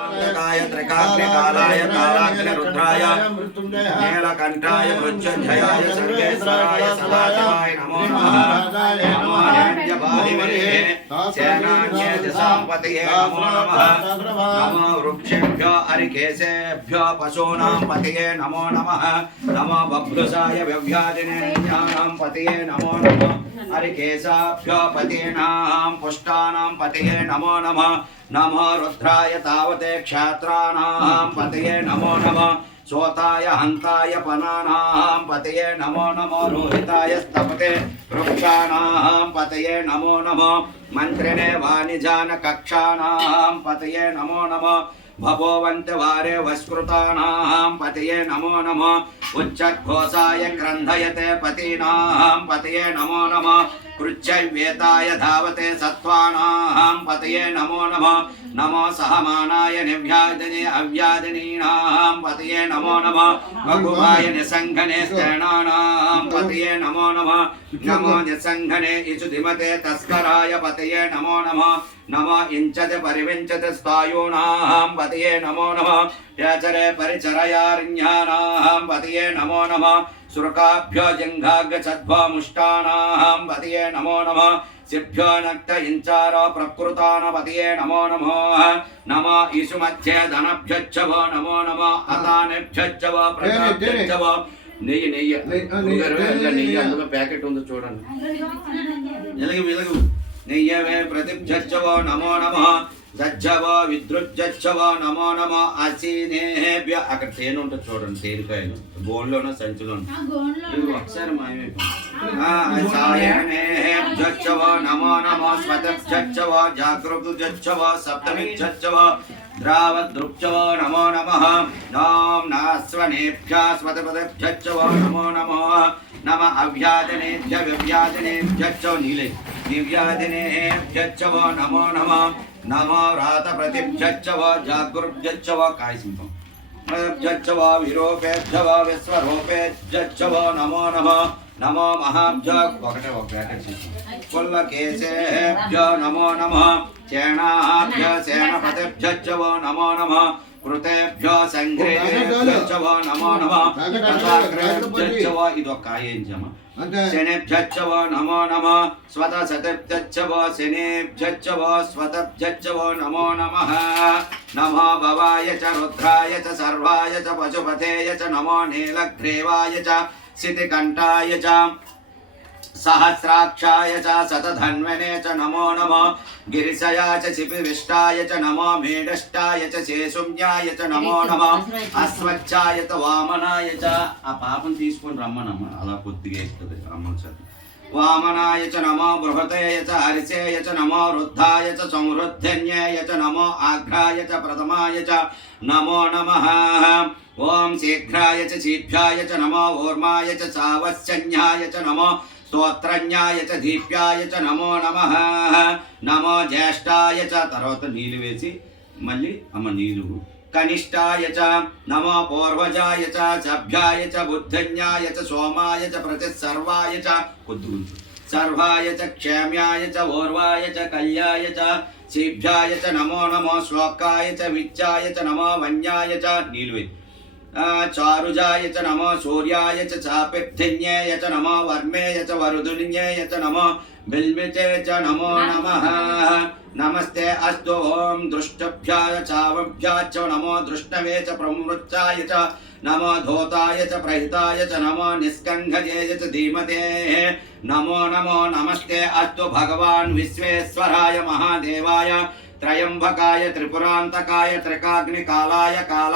काय त्रिकाग्निकालाय कालाग्निरुद्राय नीलकण्ठाय मृत्युञ्जयाय सर्वेश्वराय सदाशिवाय नमो नमः। नमो हिरण्यवाहिमहे सेनान्ये दिशापतये नमो नमः। नमो वृक्षेभ्यो अरिकेशेभ्यो पशूनां पतये नमो नमः। नमो बभ्रुषाय व्यव्याधिनेन्द्राणां पतये नमो नमः। अरिकेशाभ्यो पतीनां पुष्टानां पतये नमो नमः। नमो रुद्राय तावते क्षात्राणां पतये नमो नमः। सोताय हंताय पनानां पतये नमो नमः। रोहिताय स्तपते वृक्षाणां पतये नमो नमः। मंत्रिणे वाणिजान कक्षाणां पतये नमो नमः। भवोवन्त वारे वस्कृतानां पतये नमो नमः। उच्चघोषाय क्रन्धयते पतीनां पतये नमो नमः। कृच्छ्रवेताय धावते सत्त्वानां पतये नमो नमः। नमो सहमानाय निव्यादिने अव्यादिनीनां पतये नमो नमः। वकुभाय निसंघने स्तेनानां पतये नमो नमः। नमो निसंघने इचुधिमते तस्कराय पतये नमो नमः। नमो इंचते परिविंचते स्थायूनां पतये नमो नमः। याचरे परिचरयारण्यानां पतये नमो नमः। सुरकाभ्यो जंघाग्रचद्भो मुष्टानां पतये नमो नमः। सिभ्यो नक्त इंचारो प्रकृतान पतये नमो नमः। नमो ईशुमध्ये धनभ्यच्छवो नमो नमः। अतानेभ्यच्छवो प्रजाभ्यच्छवो నెయ్యి నెయ్యి నెయ్యి అందులో ప్యాకెట్ ఉందో చూడండి. వెలుగు వెలుగు నెయ్యవే ప్రతిభ్యచ్చవో నమో నమః. దజ్జవో విద్రుజ్జవో నమో నమః. అసీనేభ్య అక్కడ తేనె ఉంటుంది చూడండి. తేనెకాయలు గోన్లోనో సంచిలోనో ఒకసారి మాయమో నమో నమో. స్వతభ్యచ్చవో జాగృతుజచ్చవో సప్తమిచ్చవో ద్రావద్రుక్షవో నమో నమః. నాం నాస్వనేభ్యः స్వతపదభ్యచ్చవో నమో నమః. నమ అవ్యాదినేభ్య వ్యవ్యాదినేభ్యచ్చో నీలే నివ్యాదినేభ్యచ్చవో నమో నమః. నమో వ్రాత ప్రతిభ్యచ్చవో జాగృభ్యచ్చవో కాయసింహం ప్రతిభ్యచ్చవో విరూపేభ్యవో విశ్వరూపేభ్యచ్చవో నమో నమః. నమో మహాభ్యో ఒకటే ఒక ప్యాకెట్ పుల్లకేశేభ్యో నమో నమః. చేణాభ్యో సేనపతిభ్యచ్చవో నమో నమః. కృతేభ్యో సంఘ్రేభ్యచ్చవో నమో నమః. కథాగ్రేభ్యచ్చవో ఇదొక కాయించమ. శనేభ్యచ్చవో నమో నమః. స్వతసతిభ్యచ్చవో శనేభ్యచ్చవో స్వతభ్యచ్చవో నమో నమః. నమో భవాయ చ రుద్రాయ చ సర్వాయ చ పశుపతేయ చ నమో నీలగ్రీవాయ చ सितिकंठाय च सहस्राक्षाय च शतधन्वने च नमो नमः. गिरिशया च शिपिविष्टाय च नमो मेढष्टाय च शेषुम्याय च नमो नमः. अश्वच्छाय च वामनाय च आ पापं తీసుకొని రమ్మనమ్మ అలా కొద్దిగా ఇస్తుంది అమ్మ సార్. वामनाय च नमो बृहतेय च हरिसेय च नमो रुद्धाय च समृद्धन्याय च नमो आघ्राय च प्रथमाय च नमो नमः. ओम शीघ्राय च शीभ्याय च नमो ऊर्माय च चावस्यन्याय च नमो स्तोत्रन्याय च दीप्याय च नमो नमः. नमो ज्येष्ठाय च తర్వాత నీళ్ళు వేసి మళ్ళీ అమ్మ నీళ్ళు. कनिष्ठाय च नमो पूर्वजाय च सभ्याय च बुद्धन्याय च सोमाय च प्रतिसर्वाय च सर्वाय च क्षेम्याय च ओर्वाय च कल्याय च शीभ्याय च नमो नमो. श्लोकाय च विच्चाय च नमो वन्याय च नीलवे चारुजाय च नमो. सूर्याय च चापिर्धिन्याय च नमो. वर्मेय च वरुदुन्याय च नमो. बिल्विचे च नमो नमः. नमस्ते अस्तु. ओम दृष्टभ्याय चावभ्याय च नमो. दृष्टवे च प्रमृच्चाय च नमो. धोताय च प्रहिताय च नमो. निष्कंघजेय च धीमते नमो नमो. नमस्ते अस्तु भगवान् विश्वेश्वराय महादेवाय त्रयंबकाय त्रिपुरांतकाय त्रिकाग्निकालाय काला